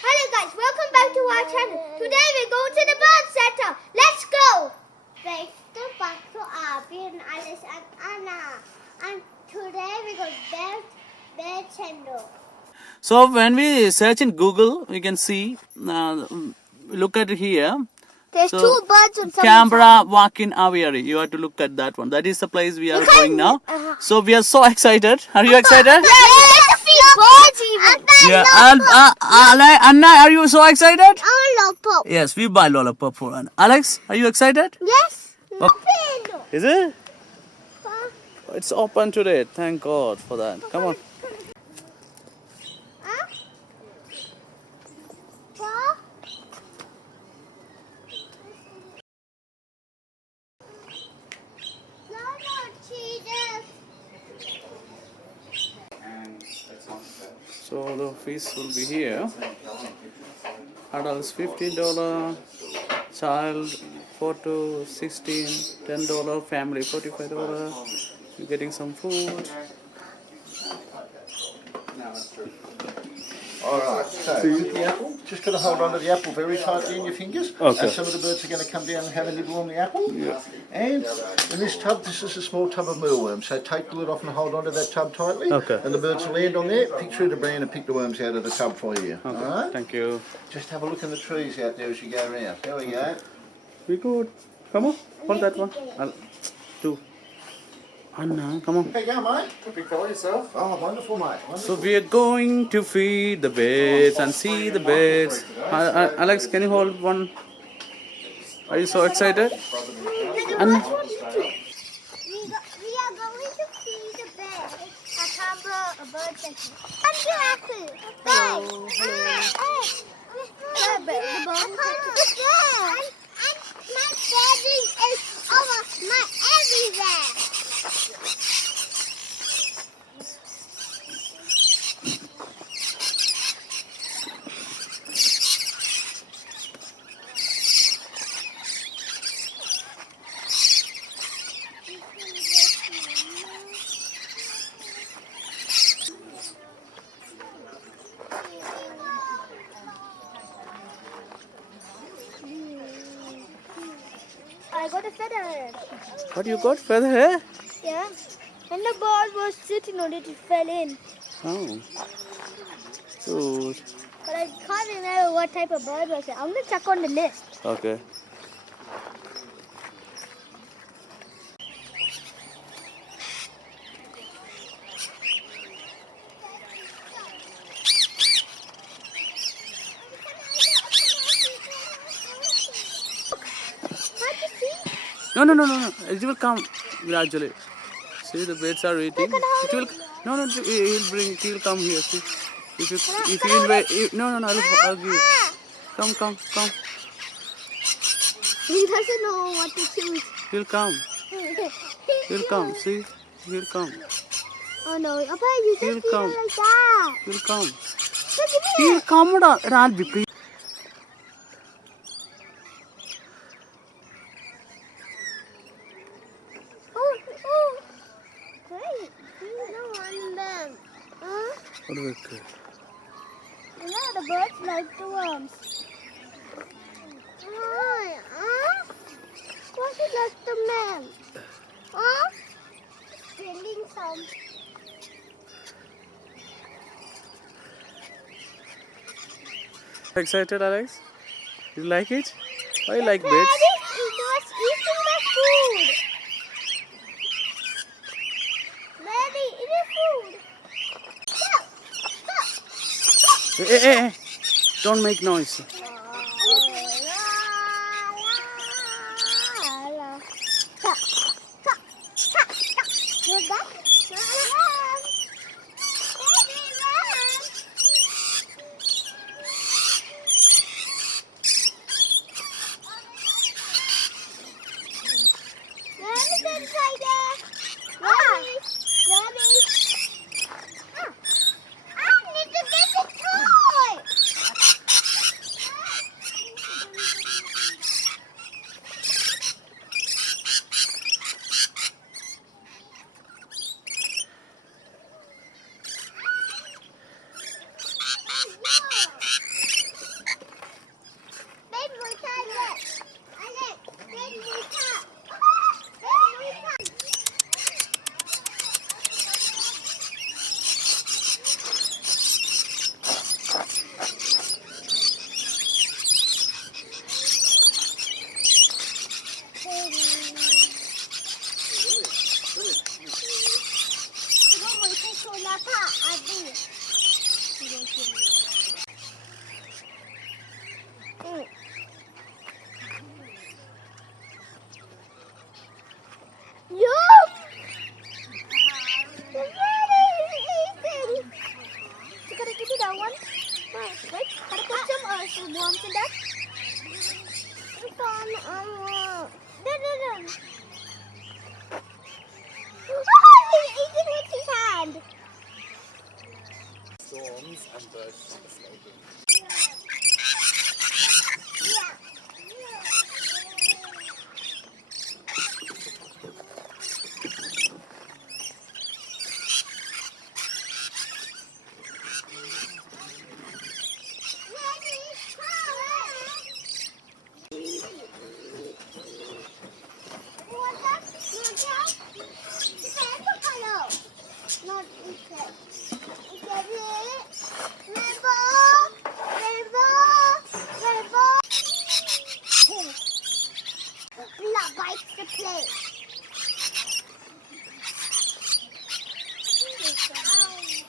Hello guys, welcome back to our channel. Today we're going to the bird center. Let's go! Welcome back to Aviary, Alice and Anna. And today we got bird center. So when we search in Google, we can see, look at it here. There's So, two birds on some Canberra Walk-In Aviary. You have to look at that one. That is the place we are going now. So we are so excited. Are you excited? Yeah, there's a few birds even. Yeah. Anna, are you so excited? Lollipop. Yes, we buy lollipop for Anna. Alex, are you excited? Yes. Oh. Pillow. Is it? It's open today. Thank God for that. Come on. So the fees will be here. Adults $15, child 4 to 16, $10, family $45. You're getting some food. Alright, so with the apple, just got to hold on to the apple very tightly in your fingers. Okay. And some of the birds are going to come down and have a nibble on the apple. Yeah. And in this tub, this is a small tub of mealworms. So take the lid off and hold on to that tub tightly. Okay. And the birds will land on there, pick through the brand and pick the worms out of the tub for you. Okay. Alright? Thank you. Just have a look in the trees out there as you go around. There we go. We good. Come on. Hold that one. Two. Anna, come on. There you go, mate. Big fella yourself. Oh, wonderful, mate. Wonderful. So we are going to feed the birds and see the birds. Alex, can you hold one? Are you so excited? Anna. We are going to feed the bird at Canberra bird center. And the apple. Bye. And my daddy is over my everywhere. I got a feather. What you got? Feather hair? Yeah. And the bird was sitting on it, it fell in. Oh. Good. But I can't remember what type of bird was it. I'm going to check on the list. Okay. No. It will come gradually. See, the birds are eating. It will. No. He'll come here. See, if you wait. No. I'll give you. Come. He doesn't know what to choose. He'll come. See, he'll come. Oh no, Papa, you just He'll feel come. like that. He'll come. So give me He'll come. I'll be pleased. Great. No one them. Huh? What is it? You know the birds like the worms. What is that the man? Huh? Spilling some. Excited, Alex? You like it? Why you like birds? Daddy, it was eating my food. Daddy, it is food. Hey. Don't make noise. worms in that? It's on, no. Oh, he's eating with his hand. Storms and birds on the floating. Not insect. Rainbow bites the plate.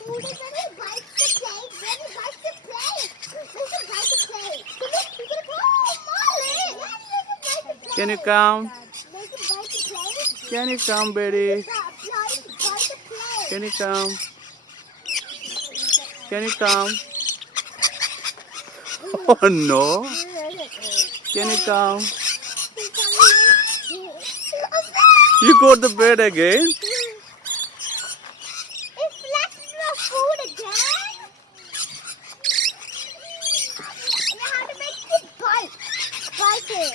When he bites the plate, when he bites the plate. Let him bite the plate. Oh, Molly! Can you come? Let him bite the plate. Can you come, Betty? Bite the plate. Can you come? Can you come? Oh no! Can you come? You got the bird again? It's left the food again. You have to make it bite. Bite it.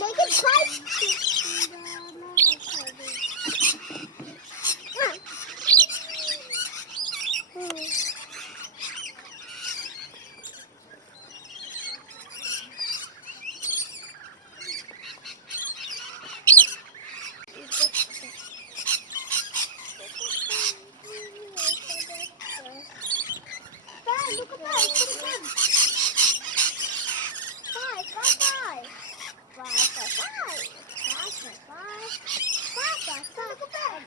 Make it bite. Look at that. It's gonna come. Look at that.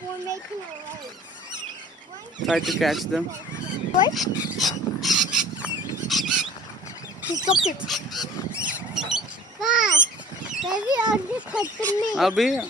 We're making a race. Try to catch them. What? He dropped it. Maybe I'll just catch me. I'll be here.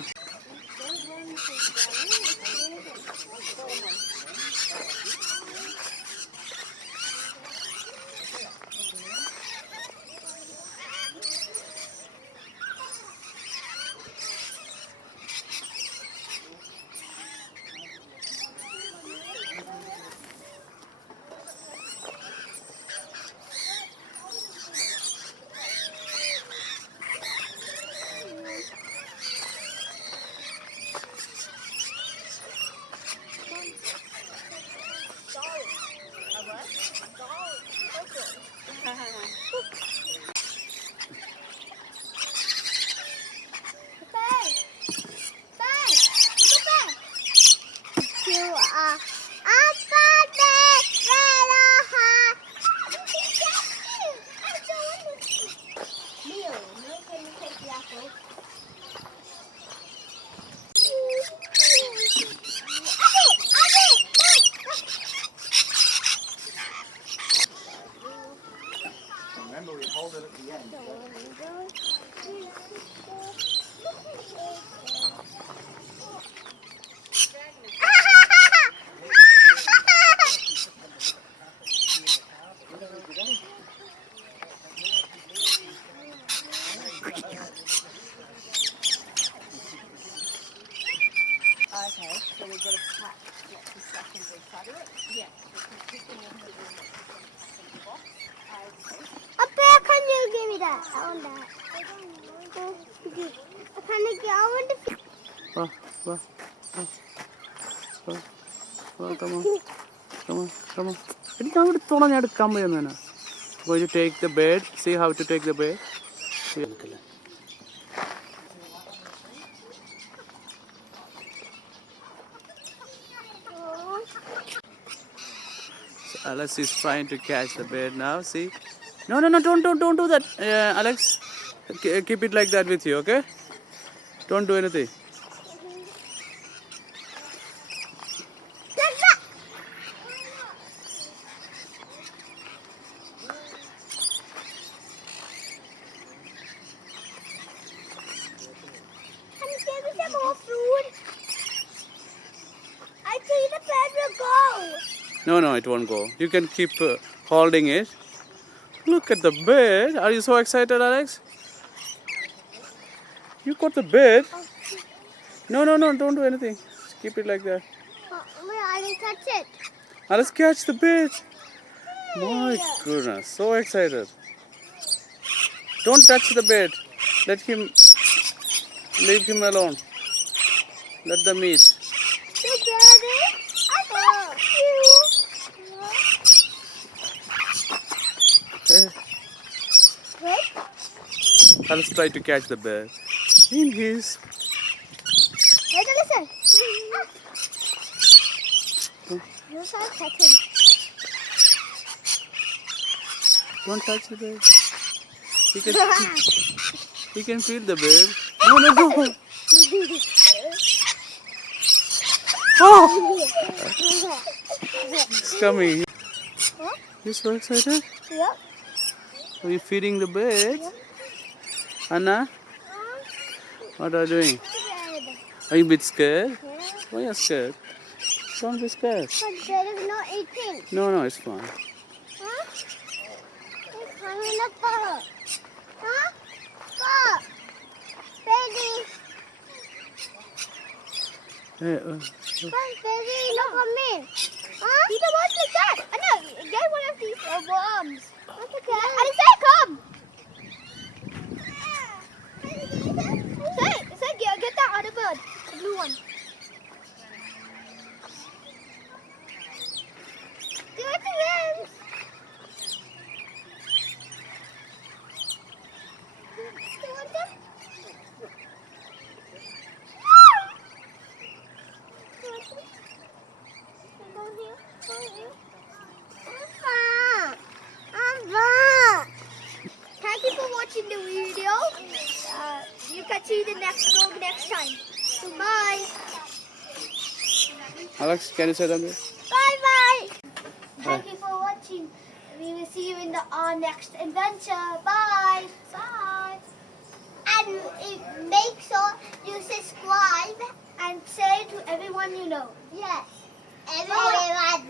Remember, we hold it at the end. Okay, so we've got to pack lots of stuff into the side of it? Yeah. Up there, can you give me that? I want that. I want the Come on. Going to take the bed. See how to take the bed. See. So Alex is trying to catch the bird now. See? No, don't do that, Alex. Keep it like that with you, okay? Don't do anything. No, it won't go. You can keep holding it. Look at the bed. Are you so excited, Alex? You got the bed? No, don't do anything. Just keep it like that. I didn't touch it. Alex, catch the bed. My goodness, so excited. Don't touch the bed. Leave him alone. Let them eat. So, Daddy, I love you. Wait. Alex try to catch the bed. In his. Listen. You start touching. Don't touch the bed. He can feel the bed. No. Oh! It's coming. What? You so excited? Yep. Are you feeding the bed? Anna, what are you doing? Are you a bit scared? Yeah. Why are you scared? Don't be scared. But Dad is not eating. No, it's fine. Huh? He's coming up for. Huh? Stop. Baby. Baby, look at me. Huh? You don't want to that. I know. Get one of these worms. Look at that. And say, come. Say, get that other bird. The blue one. Do it again. Do it again. Thank you for watching the video. You can see the next vlog next time. Goodbye. Alex, can you say that? Bye. Thank you for watching. We will see you in our next adventure. Bye. And make sure you subscribe and say to everyone you know. Yes. Everyone.